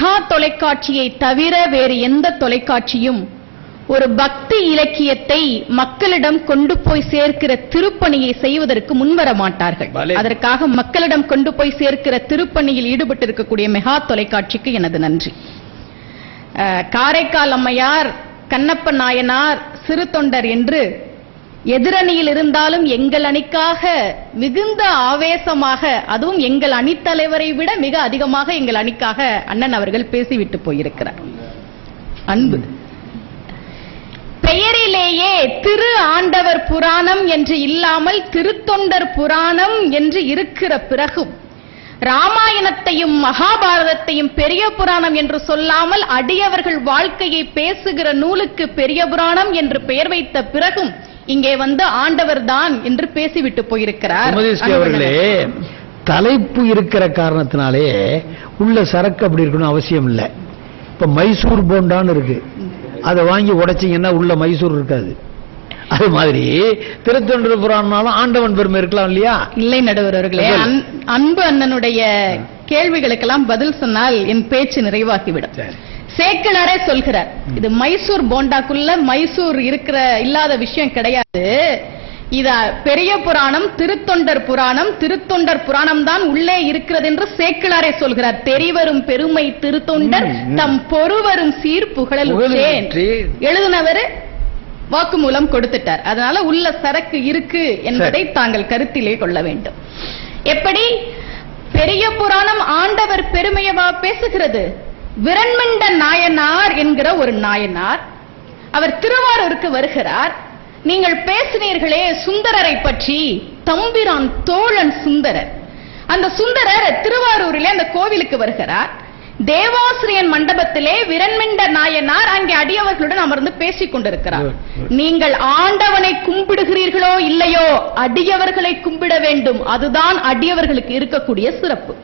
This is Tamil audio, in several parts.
மெகா தொலைக்காட்சியை தவிர வேறு எந்த தொலைக்காட்சியும் ஒரு பக்தி இலக்கியத்தை மக்களிடம் கொண்டு போய் சேர்க்கிற திருப்பணியை செய்வதற்கு முன்வர மாட்டார்கள். அதற்காக மக்களிடம் கொண்டு போய் சேர்க்கிற திருப்பணியில் ஈடுபட்டிருக்கக்கூடிய மெகா தொலைக்காட்சிக்கு எனது நன்றி காரைக்கால் அம்மையார் கண்ணப்ப நாயனார் சிறு தொண்டர் என்று எதிரணியில் இருந்தாலும் எங்கள் அணிக்காக மிகுந்த ஆவேசமாக அதுவும் எங்கள் அணித்தலைவரை விட மிக அதிகமாக எங்கள் அணிக்காக அண்ணன் அவர்கள் பேசிவிட்டு போயிருக்கிறார். அன்பு. பெயரிலேயே திரு ஆண்டவர் புராணம் என்று இல்லாமல் திருத்தொண்டர் புராணம் என்று இருக்கிற பிறகும் ராமாயணத்தையும் மகாபாரதத்தையும் பெரிய புராணம் என்று சொல்லாமல் அடியவர்கள் வாழ்க்கையை பேசுகிற நூலுக்கு பெரிய புராணம் என்று பெயர் வைத்த பிறகும் இங்கே வந்து ஆண்டவர் தான் என்று பேசிவிட்டு போயிருக்கிறார். அவர்களே தலைப்பு இருக்கிற காரணத்தினாலே உள்ள சரக்கு அப்படி இருக்கணும் அவசியம் இல்லை. இப்ப மைசூர் போண்டான்னு இருக்கு. அதை வாங்கி உடைச்சீங்கன்னா உள்ள மைசூர் இருக்காது. அது மாதிரி திருத்தொன்று புராணாலும் ஆண்டவன் பெருமை இருக்கலாம் இல்லையா? இல்லை நடுவர். அன்- அன்பு அண்ணனுடைய கேள்விகளுக்கெல்லாம் பதில் சொன்னால் என் பேச்சு நிறைவாகிவிடும். சேக்கிழாரே சொல்கிறார். இது மைசூர் போண்டாக்குள்ள மைசூர் இருக்கிற இல்லாத விஷயம் கிடையாது. இத பெரிய புராணம் திருத்தொண்டர் புராணம் திருத்தொண்டர் புராணம் தான் உள்ளே இருக்கிறது என்று சேக்கிழாரே சொல்கிறார். தெரிவரும் பெருமை திருத்தொண்டர். தம் பொறுவரும் சீர் புகழல். எழுதினவர் வாக்குமூலம் கொடுத்துட்டார். அதனால உள்ள சரக்கு இருக்கு என்பதை தாங்கள் கருத்திலே கொள்ள வேண்டும். எப்படி? பெரிய புராணம் ஆண்டவர் பெருமையவா பேசுகிறது? விரண்மண்ட நாயனார் என்கிற ஒரு நாயனார். அவர் திருவாரூருக்கு வருகிறார். நீங்கள் பேசினீர்களே சுந்தரரை பற்றி. தம்பிரான் தோழன் சுந்தரர். அந்த சுந்தரர் திருவாரூரிலே அந்த கோவிலுக்கு வருகிறார். தேவாசிரியன் மண்டபத்திலே விரண்மிண்ட நாயனார் அங்கே அடியவர்களுடன் அமர்ந்து பேசிக் கொண்டிருக்கிறார். நீங்கள் ஆண்டவனை கும்பிடுகிறீர்களோ இல்லையோ அடியவர்களை கும்பிட வேண்டும். அதுதான் அடியவர்களுக்கு இருக்கக்கூடிய சிறப்பு.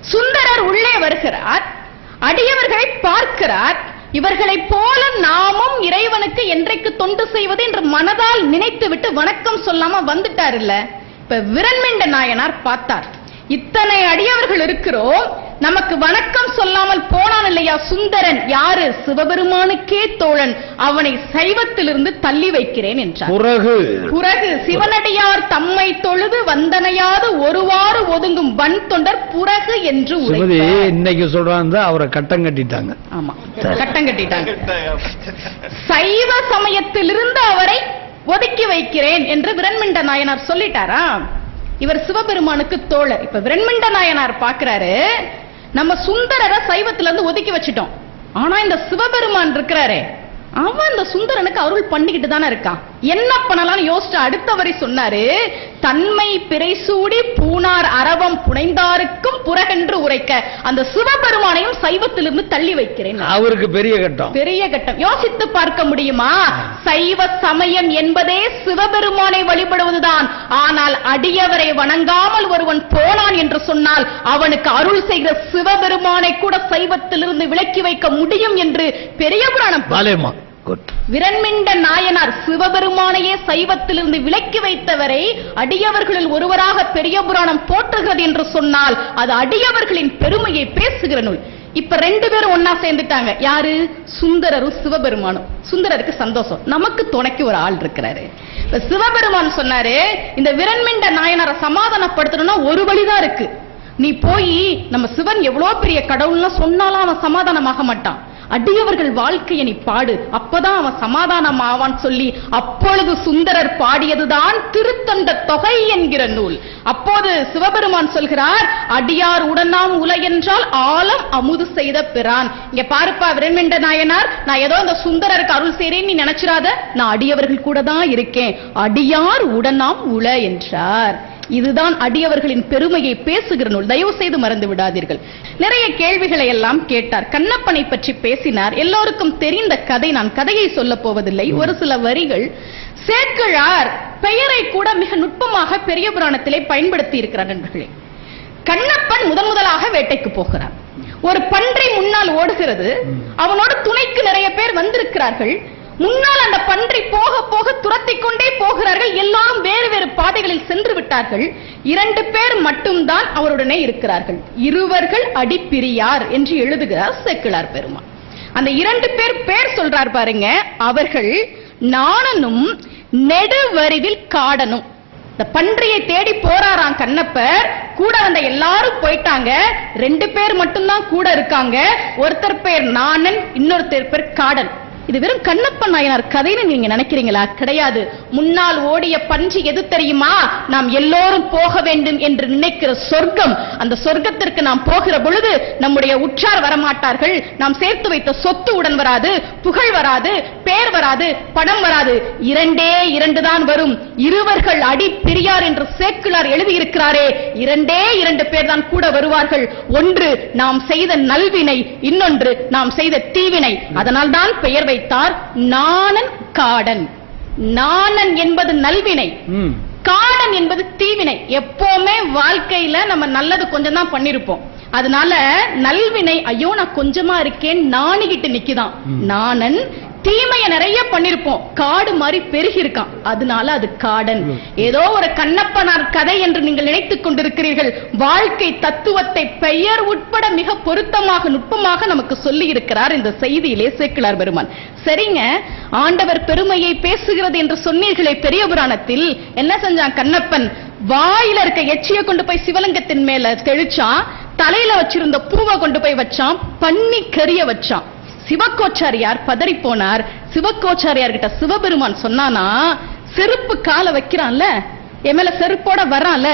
சுந்தரர் உள்ளே வருகிறார். அடியவர்களை பார்க்கிறார். இவர்களைப் போல நாமும் இறைவனுக்கு என்றைக்கு தொண்டு செய்வது என்று மனதால் நினைத்துவிட்டு வணக்கம் சொல்லாம வந்துட்டார் இல்ல இப்ப விரண்மிண்ட நாயனார் பார்த்தார். இத்தனை அடியவர்கள் இருக்கிறோம். நமக்கு வணக்கம் சொல்லாமல் போனான் இல்லையா சுந்தரன்? யாரு? சிவபெருமானுக்கே தோழன். அவனை சைவத்திலிருந்து தள்ளி வைக்கிறேன் என்றார். பிறகு? புறகு சிவனடியார் தம்மை தொழுது வந்தனையாது ஒருவாறு ஒதுங்கும் வன் தொண்டர் புறகு என்று இன்னைக்கு சொல்றாங்க அவரை கட்டம் கட்டிட்டாங்க. ஆமா கட்டம் கட்டிட்டாங்க. சைவ சமயத்திலிருந்து அவரை ஒதுக்கி வைக்கிறேன் என்று விரண்மிண்ட நாயனார் சொல்லிட்டாரா? இவர் சிவபெருமானுக்கு தோழர். இப்ப விரண்மிண்ட நாயனார் பாக்குறாரு நம்ம சுந்தரரை சைவத்துல இருந்து ஒதுக்கி வச்சிட்டோம். ஆனா இந்த சிவபெருமான் இருக்கிறாரே அவன் அந்த சுந்தரனுக்கு அருள் பண்ணிக்கிட்டு தானே இருக்கான். என்ன பண்ணலாம்னு யோசிச்சு அடுத்த வரை சொன்னாரு தன்மை பிறைசூடி பூனார் அரவம் புனைந்தாருக்கும் புறகென்று உரைக்க அந்த சிவபெருமானையும் சைவத்திலிருந்து தள்ளி வைக்கிறேன் அவருக்கு பெரிய கட்டம். பெரிய கட்டம். யோசித்து பார்க்க முடியுமா? சைவ சமயம் என்பதே சிவபெருமானை வழிபடுவதுதான். ஆனால் அடியவரை வணங்காமல் ஒருவன் போனான் என்று சொன்னால் அவனுக்கு அருள் செய்கிற சிவபெருமானை கூட சைவத்திலிருந்து விலக்கி வைக்க முடியும் என்று பெரிய புராணம். குட் விரண்மிண்ட நாயனார் சிவபெருமானையே சைவத்திலிருந்து விலக்கி வைத்தவரை அடியவர்களில் ஒருவராக பெரிய புராணம் போற்றுகிறது என்று சொன்னால் அது அடியவர்களின் பெருமையை பேசுகிற நூல். இப்ப ரெண்டு பேரும் ஒன்னா சேர்ந்துட்டாங்க. யாரு? சுந்தரரும் சிவபெருமானும். சுந்தரருக்கு சந்தோஷம். நமக்கு துணைக்கு ஒரு ஆள் இருக்கிறாரு. இப்ப சிவபெருமான் சொன்னாரு இந்த விரண்மிண்ட நாயனாரை சமாதானப்படுத்தணும்னா ஒரு வழிதான் இருக்கு. நீ போய் நம்ம சிவன் எவ்வளவு பெரிய கடவுள்னு சொன்னாலும் அவன் சமாதானமாக மாட்டான். அடியவர்கள் வாழ்க்கையை நீ பாடு. அப்பதான் அவன் சமாதானம் ஆவான் சொல்லி அப்பொழுது சுந்தரர் பாடியதுதான் திருத்தொண்ட தொகை என்கிற நூல். அப்போது சிவபெருமான் சொல்கிறார் அடியார் உடனாம் உல என்றால் ஆழம் அமுது செய்த பிரான். இங்க பாருப்பா விரண்மெண்ட நாயனார் நான் ஏதோ இந்த சுந்தரருக்கு அருள் செய்றேன் நீ நினைச்சிடாத நான் அடியவர்கள் கூட தான் இருக்கேன். அடியார் உடனாம் உல என்றார். இதுதான் அடியவர்களின் பெருமையை பேசுகிற நூல். தயவு செய்து மறந்து விடாதீர்கள். நிறைய கேள்விகளை எல்லாம் கேட்டார். கண்ணப்பனை பற்றி பேசினார். எல்லோருக்கும் தெரிந்த கதை. நான் கதையை சொல்ல போவதில்லை. ஒரு சில வரிகள். சேக்கிழார் பெயரை கூட மிக நுட்பமாக பெரிய புராணத்திலே பயன்படுத்தி இருக்கிறார் நண்பர்களே. கண்ணப்பன் முதன் முதலாக வேட்டைக்கு போகிறார். ஒரு பன்றை முன்னால் ஓடுகிறது. அவனோடு துணைக்கு நிறைய பேர் வந்திருக்கிறார்கள். முன்னால் அந்த பன்றி போக போக துரத்தி கொண்டே போகிறார்கள். எல்லாரும் வேறு வேறு பாதைகளில் சென்று விட்டார்கள். இரண்டு பேர் மட்டும்தான் அவருடனே இருக்கிறார்கள். இருவர்கள் அடிப்பிரியார் என்று எழுதுகிறார் செக்கிலார் பெருமான். அந்த இரண்டு பேர் பேர் சொல்றார் பாருங்க. அவர்கள் நாணனும் நெடுவரிவில் காடனும். இந்த பன்றியை தேடி போறாராம் கண்ணப்பர். கூட வந்த எல்லாரும் போயிட்டாங்க. ரெண்டு பேர் மட்டும்தான் கூட இருக்காங்க. ஒருத்தர் பேர் நாணன் இன்னொருத்தர் பேர் காடன். இது வெறும் கண்ணப்பன் நாயனார் கதைன்னு நீங்க நினைக்கிறீங்களா? கிடையாது. முன்னால் ஓடிய பன்றி எது தெரியுமா? நாம் எல்லோரும் போக வேண்டும் என்று நினைக்கிற சொர்க்கம். அந்த சொர்க்கத்திற்கு நாம் போகிற பொழுது நம்முடைய உற்றார் வரமாட்டார்கள். நாம் சேர்த்து வைத்த சொத்து உடன் வராது புகழ் வராது பேர் வராது பணம் வராது. இரண்டே இரண்டு தான் வரும். இருவர்கள் அடி பிரியார் என்று சேக்கிழார் எழுதியிருக்கிறாரே. இரண்டே இரண்டு பேர் தான் கூட வருவார்கள். ஒன்று நாம் செய்த நல்வினை. இன்னொன்று நாம் செய்த தீவினை. அதனால் தான் பெயர் வைத்தார் நாணன் காடன். நாணன் என்பது நல்வினை. ம். காடன் என்பது தீவினை. எப்பவுமே வாழ்க்கையில நம்ம நல்லது கொஞ்சம் தான் பண்ணிருப்போம். அதனால நல்வினை ஐயோ நான் கொஞ்சமா இருக்கேன் நாணிக்கிட்டு நிக்குதான். நாணன் தீமைய நிறைய பண்ணிருப்போம். காடு மாதிரி பெருகி இருக்கான் அதனால அது காடன். ஏதோ ஒரு கண்ணப்பனார் கதை என்று நீங்கள் நினைத்துக் கொண்டிருக்கிறீர்கள். வாழ்க்கை தத்துவத்தை பெயர் உட்பட மிக பொருத்தமாக நுட்பமாக நமக்கு சொல்லி இருக்கிறார் இந்த செய்தியிலே சேக்கிழார் பெருமான். சரிங்க ஆண்டவர் பெருமையை பேசுகிறது என்று சொன்னீர்களே பெரிய புராணத்தில். என்ன செஞ்சான் கண்ணப்பன்? வாயில இருக்க எச்சிய கொண்டு போய் சிவலிங்கத்தின் மேல தெளிச்சான். தலையில வச்சிருந்த பூவை கொண்டு போய் வச்சான். பன்னி கரிய வச்சான். சிவக்கோச்சாரியார் பதறி போனார் சிவக்கோச்சாரியார் கிட்ட சிவபெருமான் சொன்னானா செருப்பு கால வைக்கிறான்ல என் மேல செருப்போட வர்றான்ல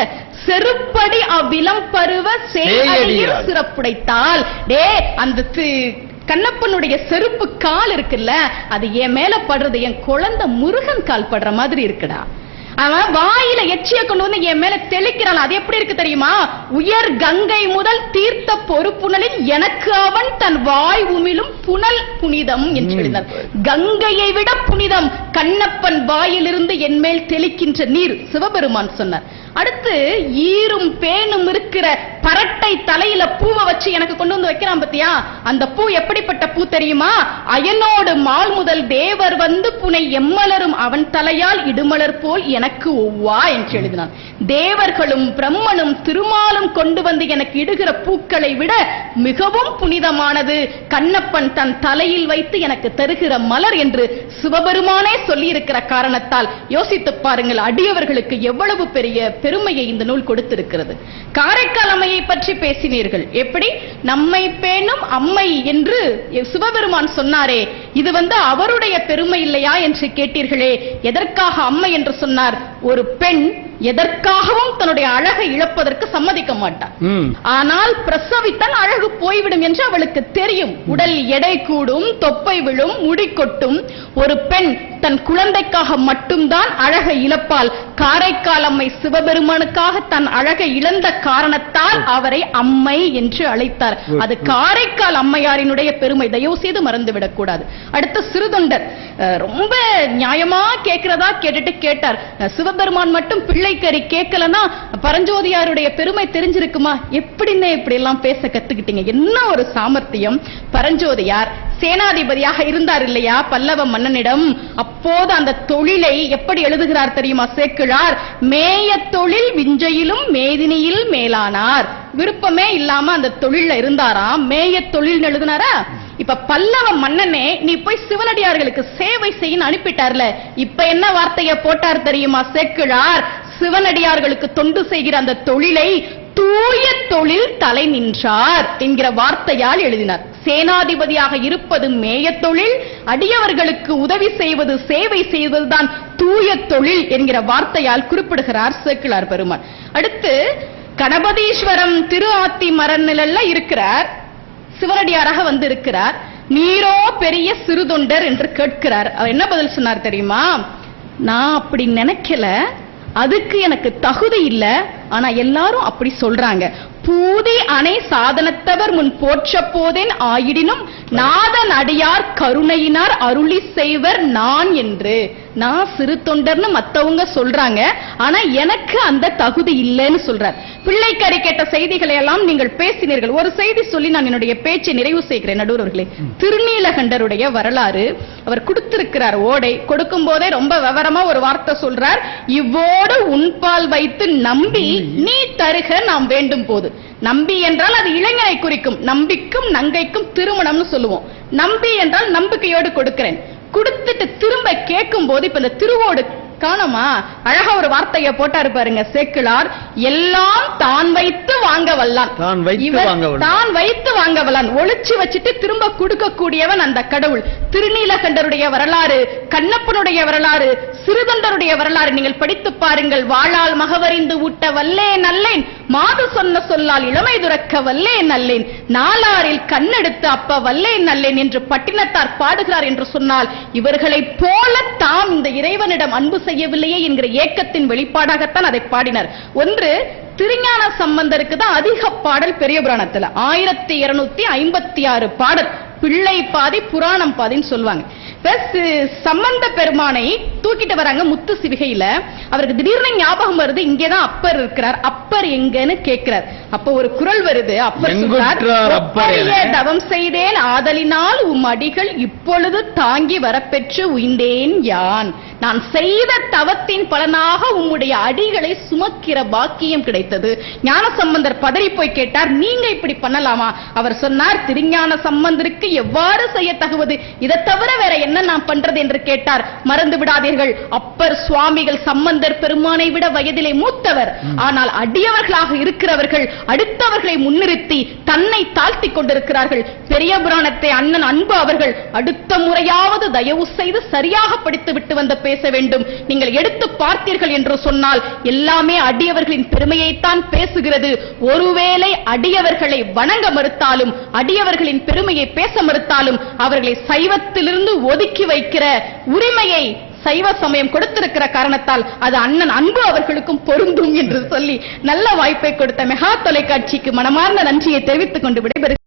செருப்படி அவ்விலம் பருவ சேயடியால். சிறப்புடைத்தால் டே அந்த கண்ணப்பனுடைய செருப்பு கால் இருக்குல்ல அது என் மேல படுறது என் குழந்தை முருகன் கால் படுற மாதிரி இருக்குடா. அவன் வாயில எச்சிய கொண்டு வந்து என் மேல தெளிக்கிறான் அது எப்படி இருக்கு தெரியுமா? உயர் கங்கை முதல் தீர்த்த பொறுப்புணலில் எனக்கு அவன் தன் வாய் உமிழும் புனல் புனிதம் என்று. எழுதினார். கங்கையை விட புனிதம் கண்ணப்பன் வாயிலிருந்து என் மேல் தெளிக்கின்ற நீர் சிவபெருமான் சொன்னார். அடுத்து ஈரும் பேனும் இருக்கிற பரட்டை தலையில பூவை வச்சு எனக்கு கொண்டு வந்து வைக்கிறான் பத்தியா? அந்த பூ எப்படிப்பட்ட பூ தெரியுமா? அயனோடு மால் முதல் தேவர் வந்து புனை எம்மலரும் அவன் தலையால் இடுமலர் போல் எனக்கு ஒவ்வா என்று எழுதினான். தேவர்களும் பிரம்மனும் திருமாலும் கொண்டு வந்து எனக்கு இடுகிற பூக்களை விட மிகவும் புனிதமானது. கண்ணப்பன் தன் தலையில் வைத்து எனக்கு தருகிற மலர் என்று சிவபெருமானே சொல்லியிருக்கிற காரணத்தால் யோசித்து பாருங்கள் அடியவர்களுக்கு எவ்வளவு பெரிய பெருமையை இந்த நூல் கொடுத்திருக்கிறது. காரைக்கால் அம்மையை பற்றி பேசினீர்கள். எப்படி? நம்மை பேணும் அம்மை என்று சிவபெருமான் சொன்னாரே. இது வந்து அவருடைய பெருமை இல்லையா என்று கேட்டீர்களே. எதற்காக அம்மை என்று சொன்னார்? ஒரு பெண் எதற்காகவும் தன்னுடைய அழகை இழப்பதற்கு சம்மதிக்க மாட்டார். ஆனால் பிரசவித்தால் அழகு போய்விடும் என்று அவளுக்கு தெரியும். உடல் எடை கூடும் தொப்பை விழும் முடி கொட்டும். ஒரு பெண் தன் குழந்தைக்காக மட்டும்தான் அழகை இழப்பால் காரைக்கால் அம்மை சிவபெருமானுக்காக தன் அழகை இழந்த காரணத்தால் அவரை அம்மை என்று அழைத்தார். அது காரைக்கால் அம்மையாரினுடைய பெருமை. தயவு செய்து மறந்துவிடக் கூடாது அடுத்து சிறுதொண்டர். ரொம்ப நியாயமா கேட்கிறதா கேட்டுட்டு கேட்டார். சிவபெருமான் மட்டும் பிள்ளைக்கறி கேட்கலன்னா பரஞ்சோதியாருடைய பெருமை தெரிஞ்சிருக்குமா? எப்படின்னு இப்படி எல்லாம் பேச கத்துக்கிட்டீங்க? என்ன ஒரு சாமர்த்தியம்? பரஞ்சோதியார் சேனாதிபதியாக இருந்தார் இல்லையா பல்லவ மன்னனிடம்? அப்போது அந்த தொழிலை எப்படி எழுதுகிறார் தெரியுமா? சேக்கிழார் மேய தொழில் விஞ்சையிலும் மேதினியில் மேலானார். விருப்பமே இல்லாம அந்த தொழில இருந்தாராம் மேய தொழில் எழுதினாரா? இப்ப பல்லவ மன்னனே நீ போய் சிவனடியார்களுக்கு சேவை செய்யன்னு அனுப்பிட்டார்ல. இப்ப என்ன வார்த்தைய போட்டார் தெரியுமா? செக்குழார் சிவனடியார்களுக்கு தொண்டு செய்கிற அந்த தொழிலை தூய தொழில் தலை நின்றார் என்கிற வார்த்தையால் எழுதினார். சேனாதிபதியாக இருப்பது மேய தொழில் அடியவர்களுக்கு உதவி செய்வது சேவை செய்வதுதான் தூய தொழில் என்கிற வார்த்தையால் குறிப்பிடுகிறார் சேக்கிழார் பெருமான் அடுத்து கணபதீஸ்வரம் திரு ஆத்தி மரநிலல்ல இருக்கிறார். சிவனடியாராக வந்து இருக்கிறார். நீரோ பெரிய சிறுதொண்டர் என்று கேட்கிறார். அவர் என்ன பதில் சொன்னார் தெரியுமா? நான் அப்படி நினைக்கல. அதுக்கு எனக்கு தகுதி இல்ல ஆனா எல்லாரும் அப்படி சொல்றாங்க. பூதி அணை சாதனத்தவர் முன் போற்ற போதேன் ஆயிடினும் நாதன் அடியார் கருணையினார் அருளி செய்வர் நான் என்று. நான் சிறு தொண்டர்னு மத்தவங்க சொல்றாங்க ஆனா எனக்கு அந்த தகுதி இல்லைன்னு சொல்றார். பிள்ளைக்கரை கேட்ட செய்திகளை எல்லாம் நீங்கள் பேசினீர்கள். ஒரு செய்தி சொல்லி நான் என்னுடைய பேச்சை நிறைவு செய்கிறேன் நடுவர் அவர்களே. திருநீலகண்டருடைய வரலாறு அவர் கொடுத்திருக்கிறார் ஓடை. கொடுக்கும் போதே ரொம்ப விவரமா ஒரு வார்த்தை சொல்றார். இவ்வோடு உன்பால் வைத்து நம்பி நீ தருக நாம் வேண்டும் போது. நம்பி என்றால் அது இளைஞனை குறிக்கும். நம்பிக்கும் நங்கைக்கும் திருமணம்னு சொல்லுவோம். நம்பி என்றால் நம்பிக்கையோடு கொடுக்கிறேன். கொடுத்துட்டு திரும்ப கேட்கும் போது இப்ப இந்த திருவோடு காணோமா? அழகா ஒரு வார்த்தையை போட்டாரு பாருங்க சேக்கிழார் எல்லாம் தான் வைத்து வாங்க வல்லான். தான் வைத்து வாங்க வல்லான். தான் வைத்து வாங்க வல்லான். ஒளிச்சு வச்சுட்டு திரும்ப கொடுக்க கூடியவன் அந்த கடவுள். திருநீலகண்டருடைய வரலாறு கண்ணப்பனுடைய வரலாறு சிறுதண்டருடைய வரலாறு நீங்கள் படித்து பாருங்கள். வாழால் மகவறிந்து ஊட்ட வல்லேன் நல்லேன் மாது சொன்ன சொல்லால் இளமை துறக்க வல்லேன் நல்லேன் நாளாரில் கண்ணெடுத்து அப்ப வல்லேன் நல்லேன் என்று பட்டினத்தார் பாடுகிறார் என்று சொன்னால் இவர்களைப் போல தாம் இந்த இறைவனிடம் அன்பு செய்யவில்லையே என்கிற ஏக்கத்தின் வெளிப்பாடாகத்தான் அதை பாடினார். ஒன்று திருஞான சம்பந்தருக்கு தான் அதிக பாடல் பெரிய புராணத்துல. ஆயிரத்தி இருநூத்தி ஐம்பத்தி ஆறு பாடல் பிள்ளை பாதி புராணம் பாதின்னு சொல்லுவாங்க. சி- சம்பந்த பெருமானை தூக்கிட்டு வராங்க முத்து சிவிகையில. அவருக்கு திடீர்னு ஞாபகம் வருது இங்கேதான் அப்பர் இருக்கிறார். அப்பர் எங்கன்னு கேட்கிறார். அப்ப ஒரு குரல் வருது அப்பர் சொல்றார் எங்குற்றார் அப்பர் என? "ஒப்பரிய தவம் செய்தேன் ஆதலினால் உம் அடிகள் இப்பொழுது தாங்கி வரப்பெற்று உய்ந்தேன் யான். நான் செய்த தவத்தின் பலனாக உம்முடைய அடிகளை சுமக்கிற பாக்கியம் கிடைத்தது. ஞான சம்பந்தர் பதறி போய் கேட்டார் நீங்க இப்படி பண்ணலாமா? அவர் சொன்னார் திருஞான சம்பந்தருக்கு எவ்வாறு செய்ய தகுவது? இதை தவிர வேற என்ன நான் பண்றது என்று கேட்டார். மறந்து விடாதீர்கள். அப்பர் சுவாமிகள் சம்பந்தர் பெருமானை விட வயதிலே மூத்தவர். ஆனால் அடியவர்களாக இருக்கிறவர்கள் அடுத்தவர்களை முன்னிறுத்தி தன்னை தாழ்த்தி கொண்டிருக்கிறார்கள். பெரிய புராணத்தை அண்ணன் அன்பு அவர்கள் அடுத்த முறையாவது தயவு செய்து சரியாக படித்து விட்டு வந்து பேச வேண்டும். நீங்கள் எடுத்து பார்த்தீர்கள் என்று சொன்னால் எல்லாமே அடியவர்களின் பெருமையைத்தான் பேசுகிறது. ஒருவேளை அடியவர்களை வணங்க மறுத்தாலும் அடியவர்களின் பெருமையை பேச மறுத்தாலும் அவர்களை சைவத்திலிருந்து ஒதுக்கி வைக்கிற உரிமையை சைவ சமயம் கொடுத்திருக்கிற காரணத்தால் அது அண்ணன் அன்பு அவர்களுக்கும் பொருந்தும் என்று சொல்லி நல்ல வாய்ப்பை கொடுத்த மெகா தொலைக்காட்சிக்கு மனமார்ந்த நன்றியை தெரிவித்துக் கொண்டு விடைபெறுகிறேன்.